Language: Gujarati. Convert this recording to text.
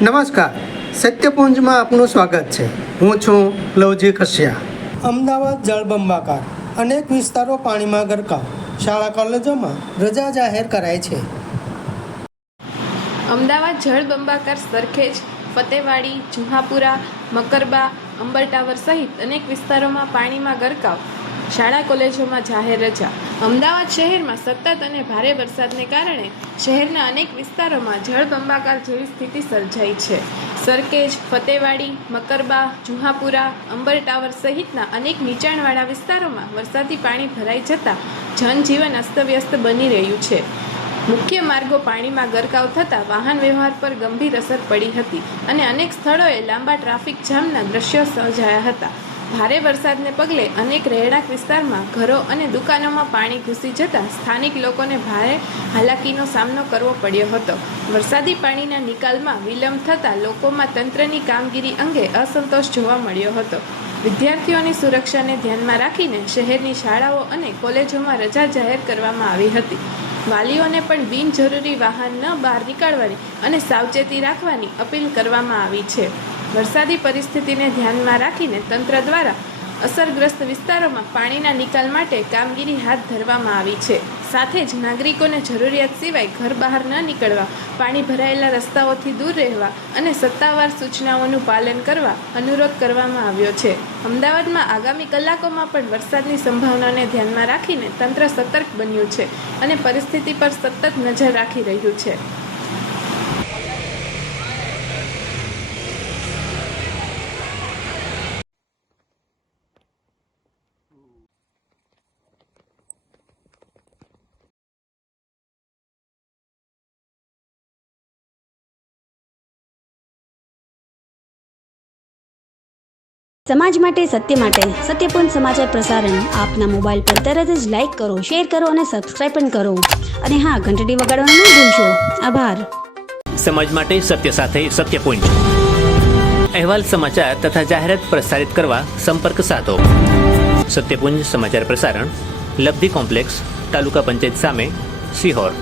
નમસ્કાર, સત્યપુંજમાં આપનું સ્વાગત છે. હું છું લવજી કશ્યા. અમદાવાદ જળબંબાકાર, અનેક વિસ્તારો પાણીમાં ગરકાવ, શાળા કોલેજોમાં રજા જાહેર કરાય છે. અમદાવાદ જળબંબાકાર સરખેજ, ફતેવાડી, જુહાપુરા, મકરબા, અંબર ટાવર સહિત અનેક વિસ્તારોમાં પાણીમાં ગરકાવ, શાળા કોલેજોમાં જાહેર રજા. અમદાવાદ શહેરમાં સતત અને ભારે વરસાદને કારણે શહેરના અનેક વિસ્તારોમાં જળબંબાકાર જેવી સ્થિતિ સર્જાઈ છે. સરખેજ, ફતેવાડી, મકરબા, જુહાપુરા, અંબર ટાવર સહિતના અનેક નીચાણવાળા વિસ્તારોમાં વરસાદી પાણી ભરાઈ જતાં જનજીવન અસ્તવ્યસ્ત બની રહ્યું છે. મુખ્ય માર્ગો પાણીમાં ગરકાવ થતાં વાહન વ્યવહાર પર ગંભીર અસર પડી હતી અને અનેક સ્થળોએ લાંબા ટ્રાફિક જામના દ્રશ્યો સર્જાયા હતા. ભારે વરસાદને પગલે અનેક રહેણાંક વિસ્તારમાં ઘરો અને દુકાનોમાં પાણી ઘૂસી જતાં સ્થાનિક લોકોને ભારે હાલાકીનો સામનો કરવો પડ્યો હતો. વરસાદી પાણીના નિકાલમાં વિલંબ થતાં લોકોમાં તંત્રની કામગીરી અંગે અસંતોષ જોવા મળ્યો હતો. વિદ્યાર્થીઓની સુરક્ષાને ધ્યાનમાં રાખીને શહેરની શાળાઓ અને કોલેજોમાં રજા જાહેર કરવામાં આવી હતી. વાલીઓને પણ બિનજરૂરી વાહન ન બહાર નીકળવાની અને સાવચેતી રાખવાની અપીલ કરવામાં આવી છે. વરસાદી પરિસ્થિતિને ધ્યાનમાં રાખીને તંત્ર દ્વારા અસરગ્રસ્ત વિસ્તારોમાં પાણીના નિકાલ માટે કામગીરી હાથ ધરવામાં આવી છે. સાથે જ નાગરિકોને જરૂરિયાત સિવાય ઘર બહાર ન નીકળવા, પાણી ભરાયેલા રસ્તાઓથી દૂર રહેવા અને સત્તાવાર સૂચનાઓનું પાલન કરવા અનુરોધ કરવામાં આવ્યો છે. અમદાવાદમાં આગામી કલાકોમાં પણ વરસાદની સંભાવનાને ધ્યાનમાં રાખીને તંત્ર સતર્ક બન્યું છે અને પરિસ્થિતિ પર સતત નજર રાખી રહ્યું છે. સમાજ માટે, સત્ય માટે, સત્યપૂર્ણ સમાચાર પ્રસારણ આપના મોબાઈલ પર તરત જ લાઈક કરો, શેર કરો અને સબસ્ક્રાઈબ પણ કરો. અને હા, ઘંટડી વગાડવાનું ન ભૂલશો. આભાર. સમાજ માટે સત્ય સાથે સત્યપુંજ. અહેવાલ, સમાચાર તથા જાહેરાત પ્રસારિત કરવા સંપર્ક સાધો. સત્યપુંજ સમાચાર પ્રસારણ, લબ્ધિ કોમ્પ્લેક્સ, તાલુકા પંચાયત સામે, સિહોર.